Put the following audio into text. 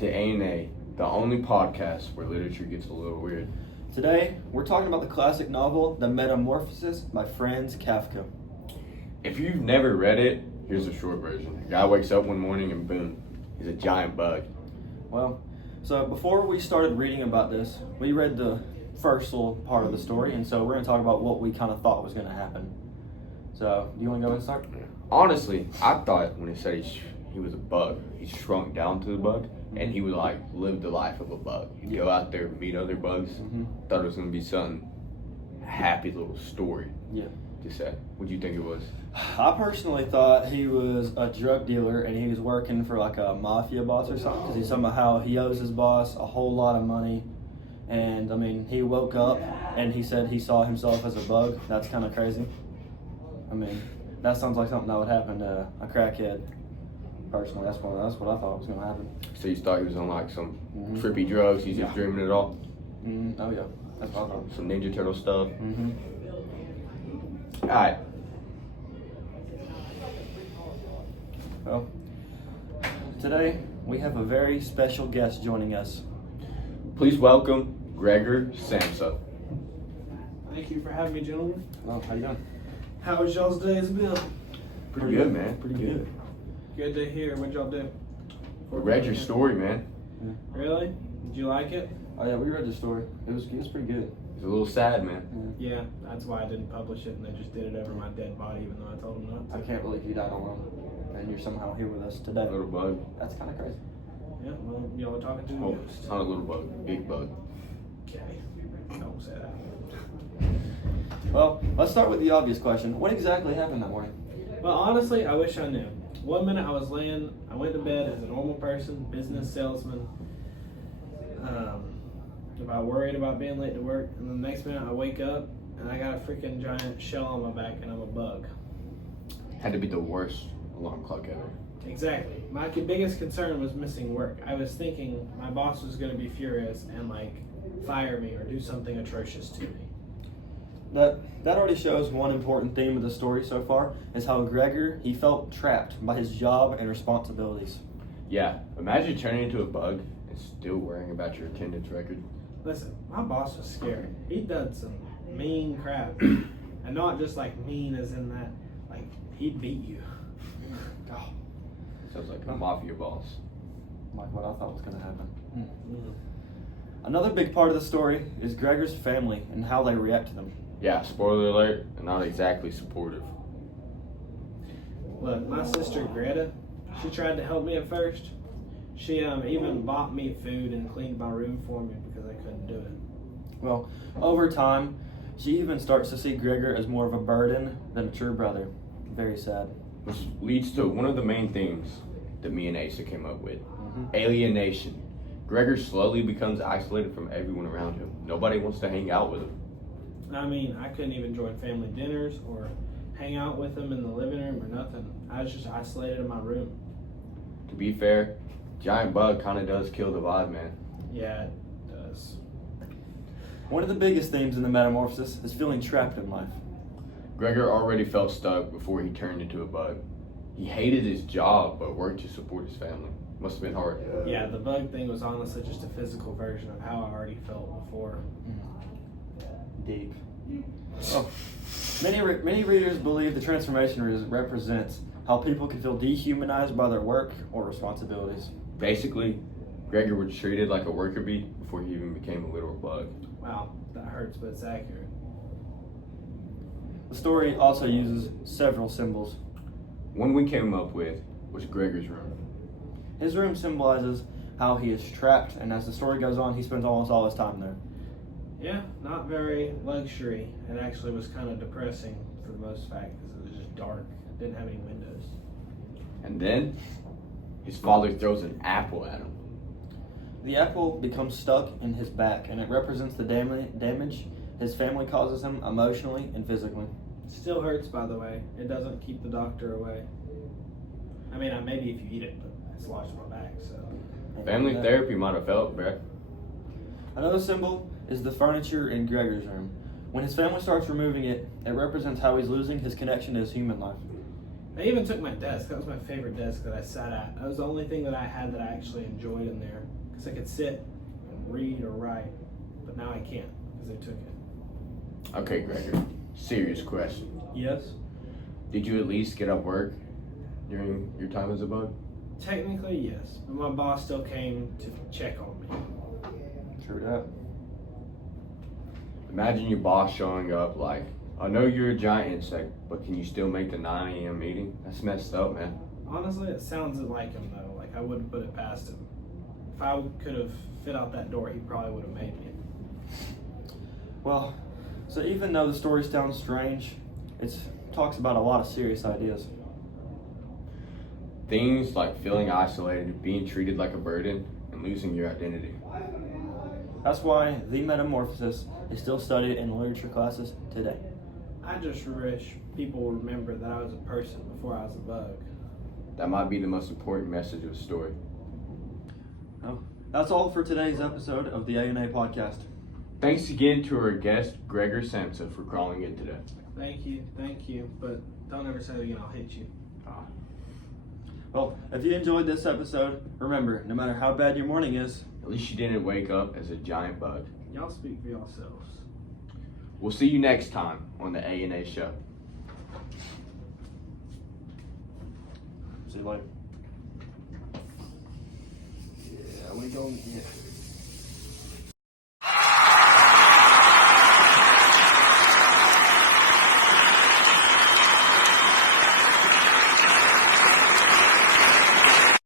to A&A, the only podcast where literature gets a little weird. Today, we're talking about the classic novel, The Metamorphosis by Franz Kafka. If you've never read it, here's a short version. A guy wakes up one morning and boom, he's a giant bug. Well, so before we started reading about this, we read the first little part of the story, and so we're going to talk about what we kind of thought was going to happen. So, do you want to go and start? Honestly, I thought when he said he was a bug, he shrunk down to the bug, and he would like live the life of a bug. He'd go out there, meet other bugs. Thought it was going to be some happy little story. Yeah. To say. What do you think it was? I personally thought he was a drug dealer and he was working for like a mafia boss or something, because he owes his boss a whole lot of money. And I mean, he woke up and he said he saw himself as a bug. That's kind of crazy. I mean, that sounds like something that would happen to a crackhead. Personally, that's what I thought was going to happen. So you thought he was on like some trippy drugs? He's just dreaming it all? Oh yeah, that's what I thought. Some Ninja Turtle stuff? Alright. Well, today we have a very special guest joining us. Please welcome Gregor Samsa. Thank you for having me, gentlemen. Well, how you doing? How was y'all's days been? Pretty good, man. Pretty good. Good to hear. What'd y'all do? We read your story, man. Really? Did you like it? Oh yeah, we read the story. It was pretty good. It's a little sad, man. Yeah, that's why I didn't publish it, and they just did it over my dead body, even though I told them not I to. can't believe you died alone, and you're somehow here with us today. Little bug. That's kind of crazy. Yeah, well, y'all were talking to me. Oh, it's not a little bug. Big bug. Okay. Don't say that. Well, let's start with the obvious question. What exactly happened that morning? Well, honestly, I wish I knew. One minute I went to bed as a normal person, business salesman, about worried about being late to work, and the next minute I wake up and I got a freaking giant shell on my back and I'm a bug. Had to be the worst alarm clock ever. Exactly. My biggest concern was missing work. I was thinking my boss was going to be furious and like fire me or do something atrocious to me. That already shows one important theme of the story so far, is how Gregor, he felt trapped by his job and responsibilities. Yeah, imagine turning into a bug and still worrying about your attendance record. Listen, my boss was scary. He done some mean crap. And not just like mean as in that, like he'd beat you. Oh, Sounds like a mafia boss. like what I thought was going to happen. Another big part of the story is Gregor's family and how they react to them. Yeah, spoiler alert, they're not exactly supportive. Look, my sister Greta, she tried to help me at first. She even bought me food and cleaned my room for me because I couldn't do it. Well, over time, she even starts to see Gregor as more of a burden than a true brother. Very sad. Which leads to one of the main themes that me and Asa came up with. Alienation. Gregor slowly becomes isolated from everyone around him. Nobody wants to hang out with him. I mean, I couldn't even join family dinners or hang out with them in the living room or nothing. I was just isolated in my room. To be fair, giant bug kind of does kill the vibe, man. Yeah, it does. One of the biggest themes in the metamorphosis is feeling trapped in life. Gregor already felt stuck before he turned into a bug. He hated his job, but worked to support his family. Must have been hard. Yeah, the bug thing was honestly just a physical version of how I already felt before. Deep. Oh. Many readers believe the transformation represents how people can feel dehumanized by their work or responsibilities. Basically, Gregor was treated like a worker bee before he even became a literal bug. Wow, that hurts, but it's accurate. The story also uses several symbols. One we came up with was Gregor's room. His room symbolizes how he is trapped, and as the story goes on, he spends almost all his time there. Yeah, not very luxury. It actually was kind of depressing for the most part because it was just dark. It didn't have any windows. And then, his father throws an apple at him. The apple becomes stuck in his back, and it represents the damage his family causes him emotionally and physically. Still hurts, by the way. It doesn't keep the doctor away. I mean, maybe if you eat it, but it's lodged in my back, so. Family therapy might have helped, bruh. Another symbol is the furniture in Gregor's room. When his family starts removing it, it represents how he's losing his connection to his human life. They even took my desk. That was my favorite desk that I sat at. That was the only thing that I had that I actually enjoyed in there. because I could sit and read or write, but now I can't because they took it. Okay, Gregor. Serious question. Yes? Did you at least get up work during your time as a bug? Technically, yes, but my boss still came to check on me. True that. Imagine your boss showing up like, I know you're a giant insect, but can you still make the 9 a.m. meeting? That's messed up, man. Honestly, it sounds like him though. Like I wouldn't put it past him. If I could have fit out that door, he probably would have made me. Well, so even though the story sounds strange, it talks about a lot of serious ideas. Things like feeling isolated, being treated like a burden, and losing your identity. That's why the metamorphosis is still studied in literature classes today. I just wish people remember that I was a person before I was a bug. That might be the most important message of the story. Well, that's all for today's episode of the A&A Podcast. Thanks again to our guest, Gregor Samsa, for calling in today. Thank you, but don't ever say it again, I'll hit you. Well, if you enjoyed this episode, remember, no matter how bad your morning is, At least you didn't wake up as a giant bug. Y'all speak for yourselves. We'll see you next time on the A&A Show. see you later. Yeah, we don't. Yeah.